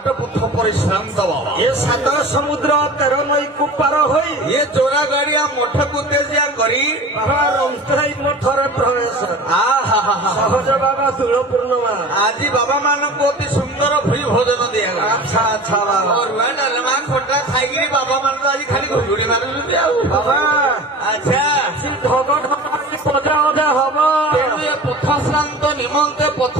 पाटपुत्र परिश्रांत बाबा ये 7 समुद्र 13 नई को पार होई ये चोरा गाड़िया मठ को तेजिया करी बाबा रंतराई मठरे प्रवेश सहज बाबा तुल पूर्णिमा आज बाबा मान को अति सुंदर भूई भोजन दिया गया अच्छा अच्छा बाबा और वह डलमा खोटा खाई बाबा मान आज खाली घुड़ुड़ी मानुଛନ୍ତି बाबा अच्छा ढग ढग पदा अदा हब तेणु पथ श्रांत निमंते पथ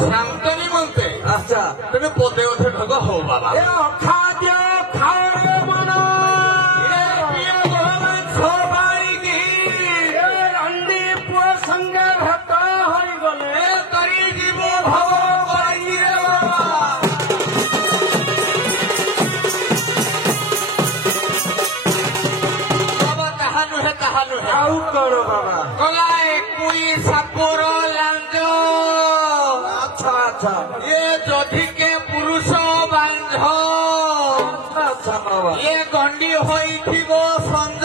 श्रांत निमंते अच्छा तेणु पदे उठे ढग हो बाबा ए अखाद्य खाए मन अंडी पुआ संगे भात हो गले करी जीव भव करी रे बाबा कहा नुहे आउ करो बाबा कलाए कुई सापुर लांज अच्छा अच्छा ये जोधी के पुरुष बांझ अच्छा बाबा ये गंडी होइथिबो संज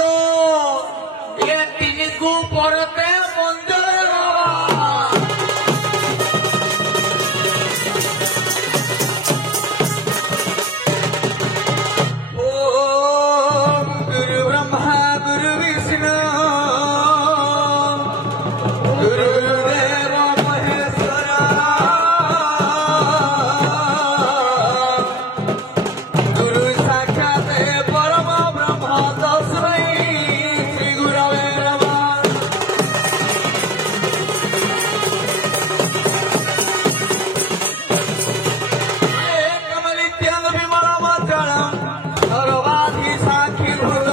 ये तिनिकु परते मंजरे ओम गुरु ब्रह्मा गुरु विष्णु गुरुदेव महेश्वरा गुरु साक्षात परम ब्रह्म तस्मै श्री गुरवे नमः कमलित्यं विमलमचलं सर्वाधि साक्षीभूतम्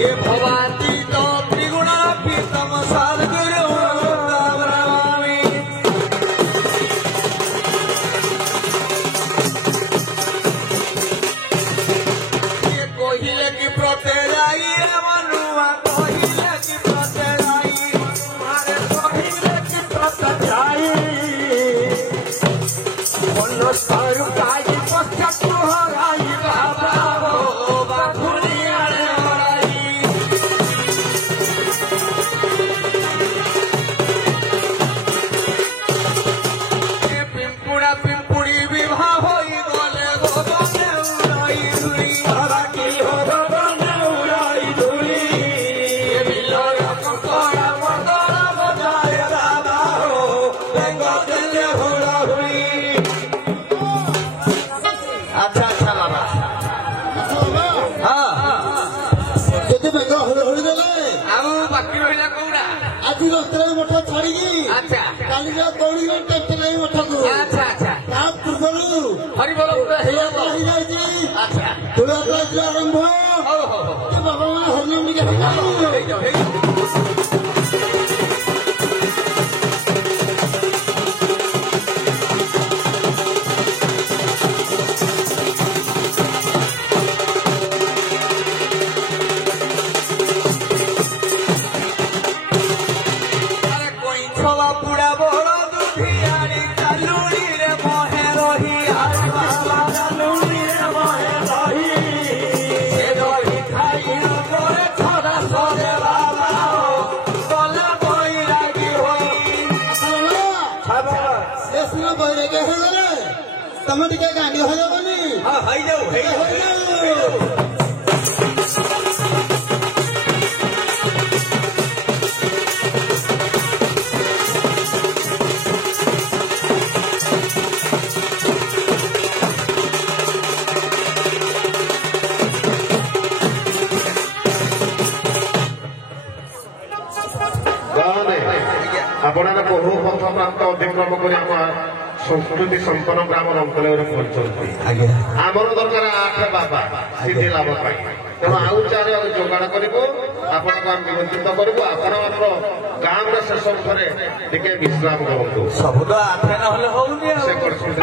ये भवातीत त्रिगुणातीतं सद्गुरुं नमामि ये कहिले कि प्रत्यय मनुआ कहिले कि प्रत्यय मारे कहिले कि प्रत्यय मन सारु काई पश्चात हराई बाबा हो बाखुलिया रे हराई ये पिंपुड़ा पिंपुड़ी विवाह होई गले गोदने उड़ाई धुरी बाबा की हो बने उड़ाई धुली ये बिलर कंकड़ा मर्दरा बजाए बाबा हो बेंगो दिले हुड़ा हुई अच्छा अच्छा बाबा ଯଦି ମେଘ ହୋଇଗଲେ ଆଉ ବାକି ରହିଲା କୋଉଟା ଆଜି ରସ୍ତାରେ ମଠ ଛାଡ଼ିକି ଆଚ୍ଛା କାଲିର ଦୌଡ଼ିବ ଟେମ୍ପଲ ମଠକୁ ଆଚ୍ଛା ଆଚ୍ଛା ତା ପୂର୍ବରୁ ହରିବୋଲ ପୁରା ହେଇଗଲା ହେଇଯାଇଛି ଆଚ୍ଛା ତୁଳା ଆରମ୍ଭ ହଉ ହଉ ହଉ ବାବା ମା ହରିନାମ ଟିକେ ହେଇଯାଉ ହେଇଯାଉ ହେଇଯାଉ ଆରେ କଇଁଛବା ପୁଡ଼ା ବଳ ଦୁଧିଆଣି ଚାଲୁଣି ରେ ମହେ ରହି ଆରେ ବାବା ଚାଲୁଣି ରେ ମହେ ରହି ସେ ରହି ଖାଇ ପରେ ଛଡ଼ା ସରେ ବାବା ଗଲା ବୈରାଗୀ ହୋଇ ଏସିର ବୈରାଗ୍ୟ ହେଇଗଲେ ତମେ ଟିକେ ଗାଣ୍ଡି ହଇଯାବନି ହଁ ହେଇଯାଉ ହେଇଯାଉ আপনারা বহু পথ প্রান্ত অতিক্রম করে আমার সংস্কৃতি সম্পন্ন গ্রাম অঞ্চলের পৌঁছନ୍ତି আমার দরকার 8 বাবা সিদ্ধি লাভ পাই তেমন আউ 4 যোগাড় করবু আপনার আমি নিমন্ত্রিত করবু আপনার গাঁর শেষ অংশে টিকে বিশ্রাম করতু ସବୁ ତ ଆଠେ ନହେଲେ ହଉନି ଆଉ সে পরিস্থিতি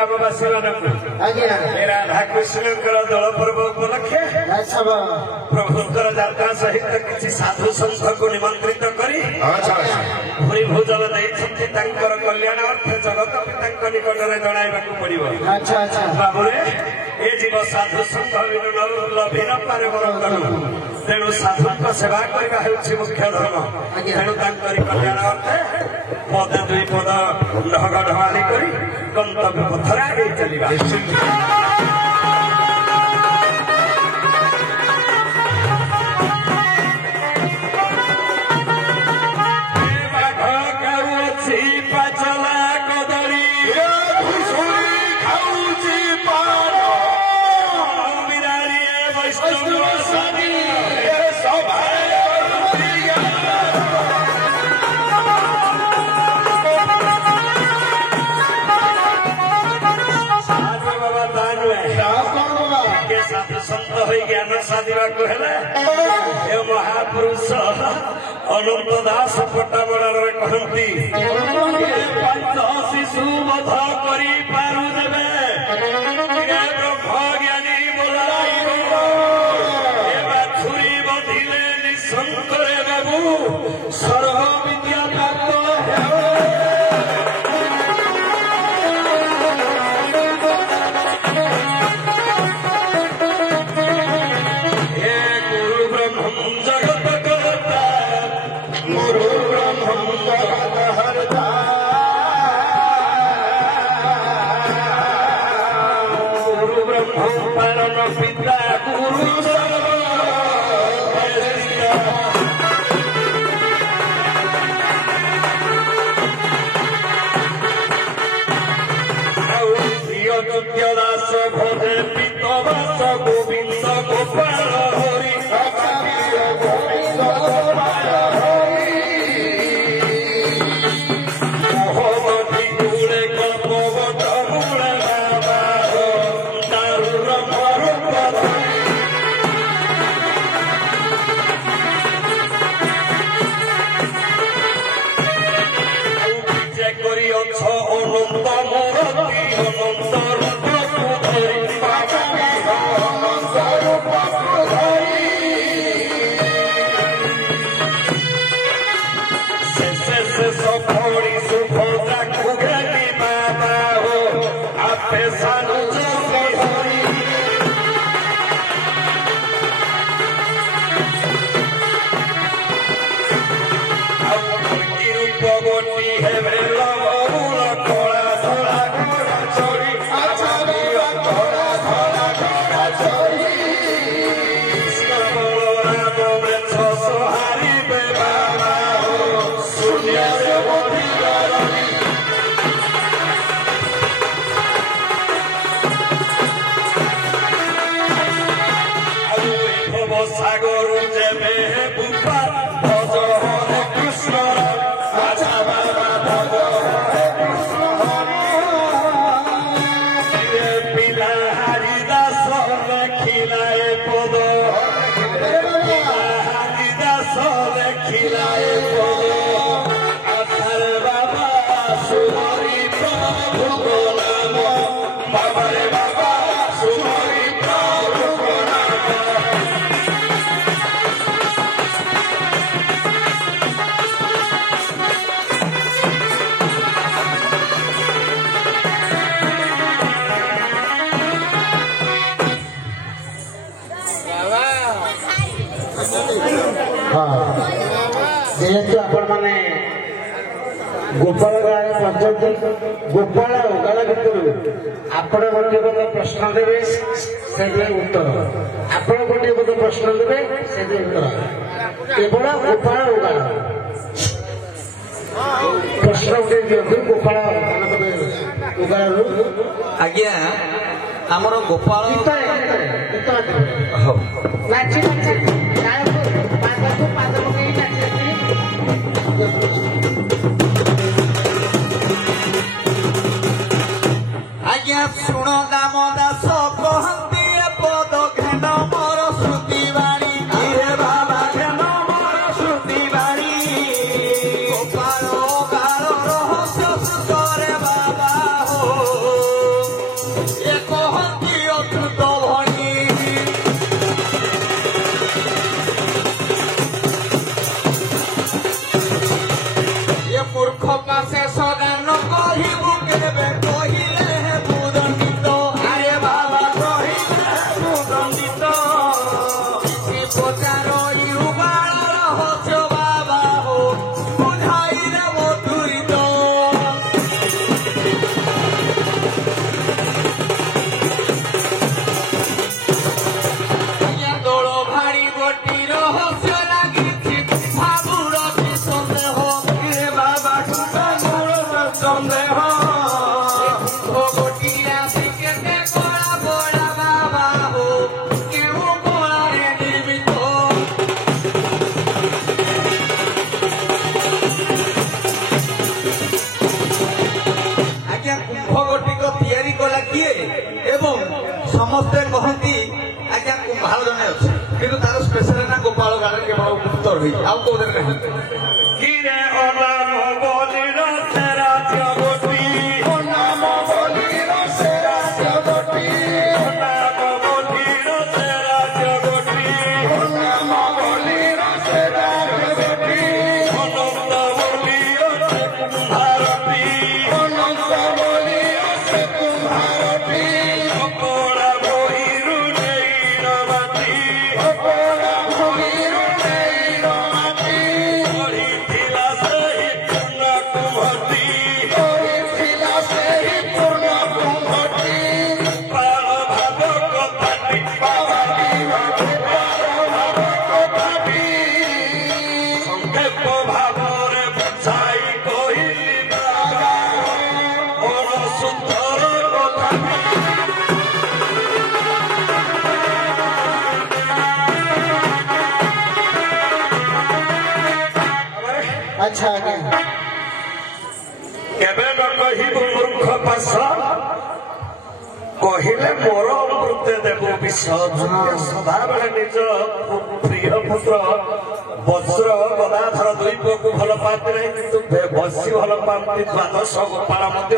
ଗ୍ରାମବାସୀ ମାନଙ୍କୁ ଆଜ୍ଞା ରାଧାକୃଷ୍ଣଙ୍କର ଦୋଳ ପର୍ବ ଉପଲକ୍ଷେ ଆଚ୍ଛା ପ୍ରଭୁଙ୍କର ଯାତ୍ରା ସହିତ କିଛି ସାଧୁ ସନ୍ଥଙ୍କୁ ନିମନ୍ତ୍ରିତ କରି ଭୂରି ଭୋଜନ ଦେଇଛନ୍ତି ତାଙ୍କର କଲ୍ୟାଣ ଅର୍ଥେ ଜଗତ ପିତାଙ୍କ ନିକଟରେ ଜଣାଇବାକୁ ପଡିବ। ଆଚ୍ଛା ଆଚ୍ଛା ବାବୁରେ ଏ ଜୀବ ସାଧୁ ସନ୍ଥ ଲଭିନ ପାରେ ବରଙ୍କର ତେଣୁ ସାଧୁଙ୍କ ସେବା କରିବା ହେଉଛି ମୁଖ୍ୟ ଧର୍ମ। ତେଣୁ ତାଙ୍କରି କଲ୍ୟାଣ ଅର୍ଥେ ପଦ ଦୁଇ ପଦ ଢଗ ଢମାଳି କରି ଗନ୍ତବ୍ୟ ପଥରେ ଆଗେଇ ଚାଲିବା। ଜ୍ଞାନ ସାଧିବାକୁ ହେଲେ ଏ ମହାପୁରୁଷ ଅନନ୍ତ ଦାସ ପଟ୍ଟାମରାରେ କହନ୍ତି ପାଞ୍ଚ ଶିଶୁ ବଧ କରିପାରୁଦେବେ ବ୍ରହ୍ମଜ୍ଞାନୀ ବୋଲାଇବ ଏ ବାଛୁରୀ ବଧିଲେ ନିଃସଙ୍କରେ ବାବୁ ସର୍ବ ବିଦ୍ୟା ପ୍ରାପ୍ତ ହେବ। দাস ভজে পিতবাস গোবিন্দ গোপাল হরি মহমতি কুলে কল্পবট মূলে বাবা দারুণ মরূপ করি অছ অনন্ত মূরতি অনন্ত সাগর দেবে বুপা ভজ হরে কৃষ্ণ আছা বাবা ভজ হরে কৃষ্ণ পিলা হরিদাস লেখিলায় পদ হরিদাস লেখিলায় পদ আধার বাবা সুহরি প্রভু নাম বাবারে বাবা সুহরি প্রভু নাম। ଯେହେତୁ ଆପଣମାନେ ଗୋପାଳ ଗାଁରେ ପଞ୍ଚନ୍ତି ଗୋପାଳ ଗାଳ ଭିତରୁ ଆପଣ ଗୋଟିଏ ଗୋଟେ ପ୍ରଶ୍ନ ଦେବେ ସେଥିପାଇଁ ଉତ୍ତର ଆପଣ ଗୋଟିଏ ଗୋଟେ ପ୍ରଶ୍ନ ଦେବେ ସେଥିପାଇଁ ଉତ୍ତର କେବଳ ଗୋପାଳ ଗାଳ ପ୍ରଶ୍ନ ଗୋଟେ ଦିଅନ୍ତୁ ଗୋପାଳ ଗାଳରୁ। ଆଜ୍ଞା ଆମର ଗୋପାଳ ନାଚି ନାଚି ପାଦକୁ ପାଦ ପକେଇ ନାଚି ଆଜ୍ଞା ଶୁଣ ଦାମ ଦାସ କହନ୍ତି ଏ ପଦ ଘେନ ମୋର ଶ୍ରୁତି ବାଣୀ ବାବା ଘେନ ମୋର ଶ୍ରୁତି ବାଣୀ ଗୋପାଳ ଗାଳ ରହସ୍ୟ ସୁତରେ ବାବା ହୋ ଆଜ୍ଞା କୁମ୍ଭାର ଜଣେ ଅଛି କିନ୍ତୁ ତାର ସ୍ପେଶାଲ ନା ଗୋପାଳ ଗାର୍ଡେନ କେବଳ ଉତ୍ତର ହେଇଛି ଆଉ କୋଉଦିନ ନାହିଁ କିରେ ଅନାମ ବଲିର ସେରା ଜଗତି ଅନାମ ବଲିର ସେରା ଜଗତି ଅନାମ ବଲିର ସେରା ଜଗତି ଅନାମ ବଲିର ସେରା ଜଗତି ଅନନ୍ତ ବଲିର ସେ କୁମ୍ଭାରଟି ଅନନ୍ତ ବଲିର ସେ କୁମ୍ଭାରଟି ଅପରା ବହିରୁ ନେଇ ନବାତି ଅପରା ବହିରୁ ନେଇ ନବାତି କରିଥିଲା ସେହି ପୂର୍ଣ୍ଣ କୁମ୍ଭଟି କରିଥିଲା ସେହି ପୂର୍ଣ୍ଣ କୁମ୍ଭଟି ପାଳ ଭାବ କଥାଟି ସଂକ୍ଷେପ ଭାବରେ ବୁଝାଇ କହିଲି ବାବା ମୋର ସୁନ୍ଦର କଥା ଆଚ୍ଛା ଆଜ୍ଞା କେବେ ନ କହିବୁ ମୂର୍ଖ ପାଶ କହିଲେ ମୋର ଅମୃତେ ଦେବୁ ବିଷ ସଦାବେଳେ ନିଜ ପ୍ରିୟ ପୁତ୍ର ବଜ୍ର ଗଦାଧର ଦୁଇ ପୁଅକୁ ଭଲ ପାଆନ୍ତି ନାହିଁ କିନ୍ତୁ ବସି ଭଲ ପାଆନ୍ତି ଦ୍ୱାଦଶ ଗୋପାଳ ମଧ୍ୟ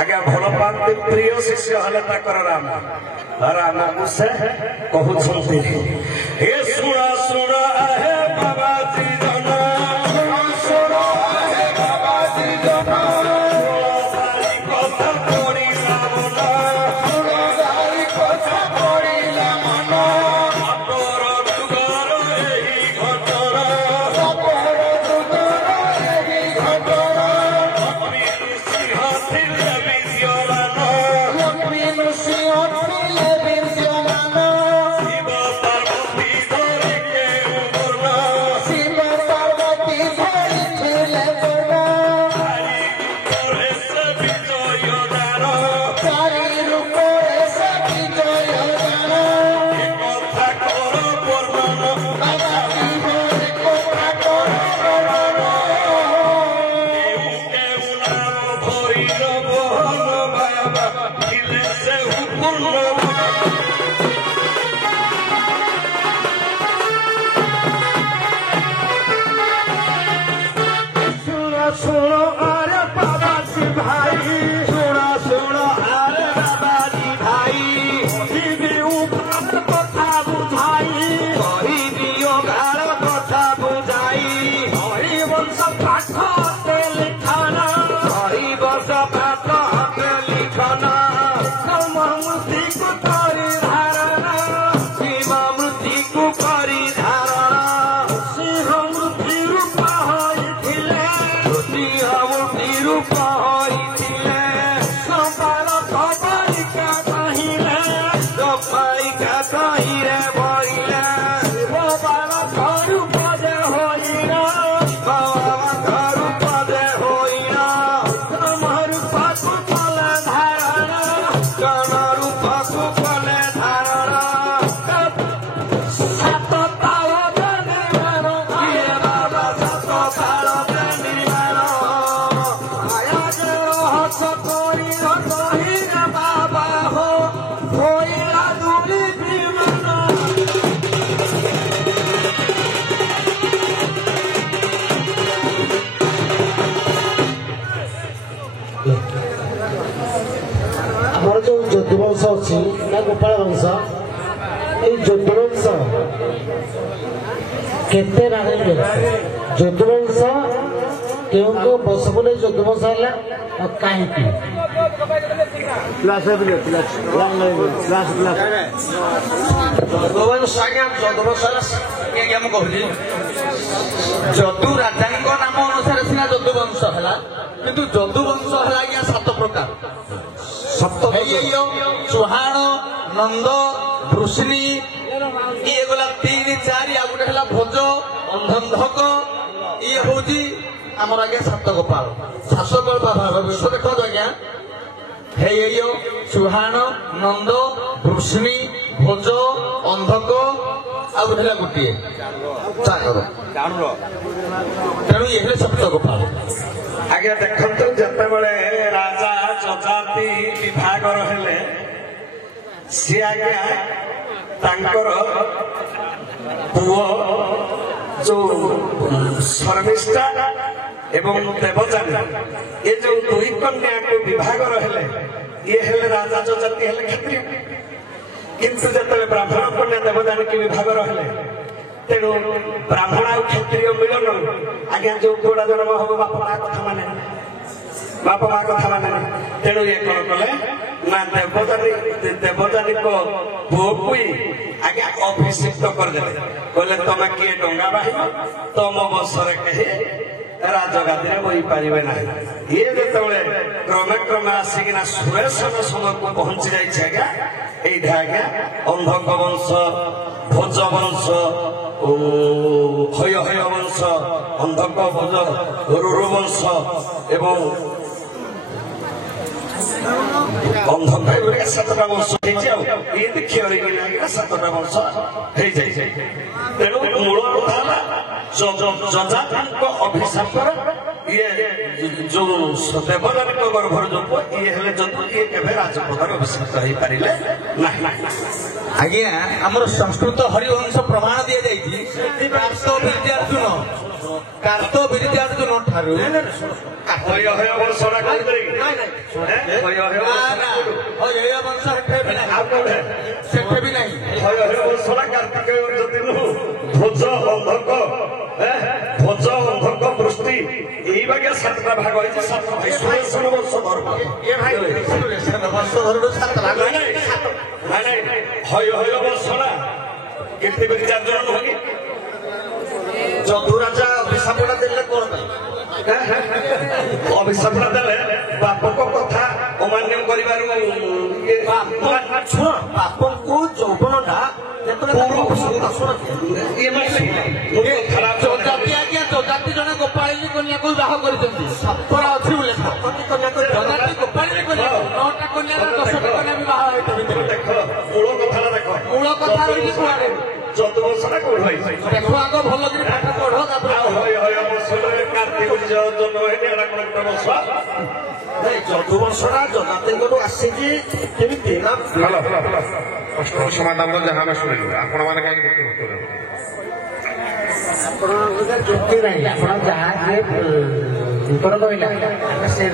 ଆଜ୍ଞା ଭଲ ପାଆନ୍ତି ପ୍ରିୟ ଶିଷ୍ୟ ହେଲେ ତାଙ୍କର ରାମ ରାମକୁ ସେ କହୁଛନ୍ତି ଏ ଶୁଣ ଶୁଣ ଆହେ ବାବାଜୀ ଜନ ଶୁଣ ଆହେ ବାବାଜୀ ଜନ କଥା ପଡ଼ିଲା ମନ ଶୁଣଧାରୀ କଥା ପଡ଼ିଲା ମନ ଅପର ଯୁଗର ଏହି ଘଟଣା ଅପର ଯୁଗର ଏହି ଘଟଣା ଲକ୍ଷ୍ମୀ ନୃସିଂହ ଥିଲେ ବିଦ୍ୟମାନ ଲକ୍ଷ୍ମୀ ନୃସିଂହ ଥିଲେ ବିଦ୍ୟମାନ ଶିବ ପାର୍ବତୀ ଧରି କେଉଁ ବର୍ଣ୍ଣ ଶିବ ପାର୍ବତୀ ଧରିଥିଲେ ବର୍ଣ୍ଣ ଚାରି ରୂପରେ ସେ ବିଜୟ ଦାନ କଥା କର ବର୍ଣ୍ଣନ ବାବାଜୀ ହରେ କଥା କର ବର୍ଣ୍ଣନ କେଉଁ ନାମ ଭରିର ବହନ ବାବା ଥିଲେ ସେ ପୂର୍ଣ୍ଣ ଶୁଣ ଶୁଣ ଆରେ ବାବାଜୀ ଭାଇ ଶୁଣ ଶୁଣ ଆରେ ବାବାଜୀ ଭାଇ କହିଦିଉ ଗାଳ କଥା ବୁଝାଇ କହିଦିଅ ଗାଳ କଥା ବୁଝାଇ ହରିବଂଶ ପାଠ ଲିଖନ ହରିବଂଶ ପାଠ ଲିଖନ ତମ ମୃତ୍ତିକୁ କରି ଧାରଣ ଶିବ ମୃତ୍ତିକୁ କରି ଧାରଣ ସିଂହ ମୃତ୍ତି ରୂପ ହୋଇଥିଲେ ତୃତୀୟ ମୂର୍ତ୍ତି ରୂପ ହୋଇଥିଲେ ଗୋପାଳ କବାଳିକା କହିଲେ ଗୋପାଳିକା କହିଲେ ବଇଲେ ଗୋପାଳ ଘରୁ ପଦେ ହୋଇନ ଘରୁ ପଦେ ହୋଇନ ତମ ରୂପକୁ କଲେ ଧାରଣ କଣ ରୂପକୁ କଲେ ଧାରଣ ସାତ ତାଳ ବେନିମାନ କିଏ ବାବା ସାତ ତାଳ ବେନିମାନ ଆୟାଜେ ରହସ କରି କହିଲେ ବାବା ହୋ ହୋଇଲା ଦୂରି ବିମାନ ଆମର ଯୋଉ ଯଦୁବଂଶ ଅଛି ନା ଗୋପାଳ ବଂଶ ଏଇ ଯଦୁବଂଶ କେତେ ରାଣୀ ଯଦୁବଂଶ କେଉଁ କେଉଁ ବଂଶକୁ ନେଇ ଯଦୁବଂଶ ହେଲା ଆଉ କାହିଁକି ଯଦୁବଂଶ ଆଜ୍ଞା ଯଦୁବଂଶ ହେଲା ଆଜ୍ଞା ମୁଁ କହୁଛି ଯଦୁ ରାଜାଙ୍କ ନାମ ଅନୁସାରେ ସିନା ଯଦୁବଂଶ ହେଲା କିନ୍ତୁ ଯଦୁବଂଶ ହେଲା ଆଜ୍ଞା 7 ପ୍ରକାର ଚୌହାଣ ନନ୍ଦ ବୃଷ୍ଣୀ ଇଏ ଗଲା 3 4 ଆଉ ଗୋଟେ ହେଲା ଭୋଜ ଅନ୍ଧକ ଇଏ ହଉଛି ଆମର ଆଜ୍ଞା 7 ଗୋପାଳ ବିଶ୍ୱ ଦେଖନ୍ତୁ ଆଜ୍ଞା ହେଇ ଚୌହାଣ ନନ୍ଦ ବୃଷ୍ଣୀ ଭୋଜ ଅନ୍ଧକ ଆଉ ହେଲା ଗୋଟିଏ ତେଣୁ ଇଏ ହେଲେ 7 ଗୋପାଳ ଆଜ୍ଞା ଦେଖନ୍ତୁ ଯେତେବେଳେ ରାଜା ଯଜାତି ବିଭାଗର ହେଲେ ସିଏ ଆଜ୍ଞା ତାଙ୍କର ପୁଅ ଯୋଉ ଶର୍ମିଷ୍ଠା ଏବଂ ଦେବଯାନୀ ଏ ଯୋଉ ଦୁଇ କନ୍ୟାକୁ ବିଭାଘର ହେଲେ ଇଏ ହେଲେ ରାଜା ଯଜାତି ହେଲେ କ୍ଷତ୍ରିୟ କିନ୍ତୁ ଯେତେବେଳେ ବ୍ରାହ୍ମଣ କନ୍ୟା ଦେବଯାନୀକି ବିଭାଘର ହେଲେ ତେଣୁ ବ୍ରାହ୍ମଣ ଆଉ କ୍ଷତ୍ରିୟ ମିଳନ ଆଜ୍ଞା ଯୋଉ ପୁଅଟା ଜନ୍ମ ହବ ବାପା ମା କଥା ମାନେ ତେଣୁ ଇଏ କଣ କଲେ ନା ଦେବଯାନୀଙ୍କ ପୁଅକୁ ଆଜ୍ଞା ଅଭିଷିକ୍ତ କରିଦେଲେ କହିଲେ ତମେ କିଏ ଡଙ୍ଗା ବାହିବ ତମ ବଂଶରେ କେହି ରାଜଗାଦିରେ ବହିପାରିବେ ନାହିଁ ଇଏ ଯେତେବେଳେ କ୍ରମେ କ୍ରମେ ଆସିକିନା ସୁରେଶନ ସମୟକୁ ପହଞ୍ଚି ଯାଇଛି ଆଜ୍ଞା ଏଇଟା ଆଜ୍ଞା ଅନ୍ଧକ ବଂଶ ଭୋଜ ବଂଶ ହୟ ହୟ ବଂଶ ଅନ୍ଧକ ଭୋଜ ରୁରୁ ବଂଶ ଏବଂ ଅନ୍ଧକ ଏଗୁଡିକା 7ଟା ବଂଶ ହେଇଛି ଆଉ ଇଏ ଦେଖିବାରେ ସାତଟା ବଂଶ ହେଇଯାଇଛି ତେଣୁ ମୂଳ କଥା ହେଲା ଯଜାତିଙ୍କ ଅଭିଶାପର ଇଏ ଯୋଉ ଦେବଯାନୀଙ୍କ ଗର୍ଭର ଯୋଉ ପୁଅ ଇଏ ହେଲେ ଯଦୁ ଇଏ କେବେ ରାଜପଦରେ ଅଭିଷିକ୍ତ ହେଇପାରିଲେ ନାହିଁ ଆଜ୍ଞା ଆମର ସଂସ୍କୃତ ହରିବଂଶ ପ୍ରମାଣ ଦିଆଯାଇଛି କାର୍ତ୍ତବୀର୍ଯ୍ୟାର୍ଜୁନ ଠାରୁ ହୟ ହୟ ବଂଶଟା କହିଦେଇ ସେଠେ ବି ନାହିଁ ହୟ ହୟ ବଂଶଟା କାର୍ତ୍ତିକେୟ ଦିନୁ ଭୋଜ ଅନ୍ଧକ ବୃଷ୍ଟି ଏଇ ବାଗିଆ 7ଟା ଭାଗ ହେଇଛି 7 ଭାଇ ସୁରେଶନ ବଂଶ ଧର୍ମ ହୟ ହୟ ବଂଶଟା କୀର୍ତ୍ତିବୀର୍ଯ୍ୟାର୍ଜୁନ ନୁହଁ କି ଯଦୁ ରାଜା ଅଭିଶାପଟା ଦେଲେ କଣ ପାଇଁ ଅଭିଶାପଟା ଦେଲେ ବାପଙ୍କ କଥା ଅମାନ୍ୟ କରିବାରୁ ବାପଙ୍କୁ ଯୌବନଟା ଯଜାତି ଜଣେ ଗୋପାଳିନୀ କନ୍ୟାକୁ ବିବାହ କରିଛନ୍ତି ସପରା ଅଛି ବୋଲି ଯଜାତି ଗୋପାଳିନୀ କନ୍ୟା 9ଟା କନ୍ୟାର 10ଟା କନ୍ୟା ବିବାହ ହେଇଛନ୍ତି ଦେଖ ମୂଳ କଥାଟା ଦେଖ ମୂଳ କଥା ରହିଛି କୁଆଡେ ଯଦୁ ବଂଶଟା କୋଉଠି ହେଇଛି ଦେଖ ଆଗ ଭଲ କରି ପାଠ ପଢ ତାପରେ ହୟ ବଂଶରେ କାର୍ତ୍ତିକ ଜନ୍ମ ହେଇନି ଏଟା କଣ ଗୋଟେ ବଂଶ ଯଦୁ ବଂଶଟା ଯଜାତିଙ୍କଠୁ ଆସିଛି କେମିତି ନା ଅଷ୍ଟମ ସମାଧାନର ଯାହା ଆମେ ଶୁଣିଲୁ ଆପଣମାନେ କାହିଁକି ଆପଣଙ୍କର ଯୁକ୍ତି ନାହିଁ ଆପଣ ଯାହା ବିପଦ କହିଲା ସେ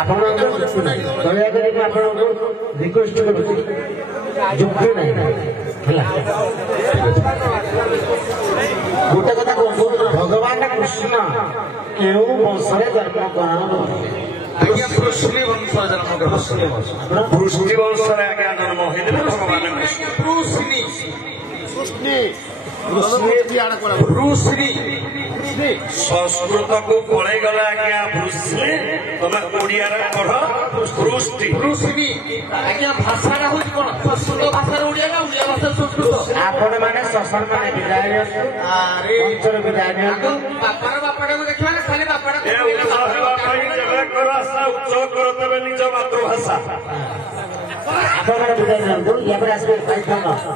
ଆପଣଙ୍କର ଯୁକ୍ତି ନାହିଁ ଦୟାକରି ମୁଁ ଆପଣଙ୍କୁ ରିକ୍ୱେଷ୍ଟ କରୁଛି ଯୁକ୍ତି ନାହିଁ ହେଲା ଗୋଟେ କଥା କୁହନ୍ତୁ ଭଗବାନ କୃଷ୍ଣ କେଉଁ ବଂଶରେ ଜନ୍ମଗ୍ରହଣ ଆଜ୍ଞା ବୃଷ୍ଟି ବଂଶରେ ବୃଷ୍ଟି ବଂଶରେ ଆଜ୍ଞା ଜନ୍ମ ହେଇଥିଲେ ଭଗବାନ ସଂସ୍କୃତକୁ ପଳେଇ ଗଲା ଆଜ୍ଞା ବୃଷ୍ଟି ତମେ ଓଡିଆରେ ପଢ ବୃଷ୍ଟି ଆଜ୍ଞା ଭାଷାଟା ହଉଛି କଣ ସଂସ୍କୃତ ଭାଷାରେ ଓଡିଆ ନା ଓଡିଆ ଭାଷାରେ ସଂସ୍କୃତ ଆପଣ ମାନେ ଶଶନ ମାନେ ବିଦାୟ ନିଅନ୍ତୁ ଅଞ୍ଚଳ ବିଦାୟ ନିଅନ୍ତୁ ବାପାଟାକୁ ଦେଖିବା ନା ଖାଲି ବାପାଟା ଏ ଉଚ୍ଚ ହେବା ପାଇଁ ଯେବେ କର ଆଶା ଉଚ୍ଚ କର ତେବେ ନିଜ ମାତୃଭାଷା ଆପଣ ବିଦାୟ ନିଅନ୍ତୁ ୟା ପରେ ଆସିବେ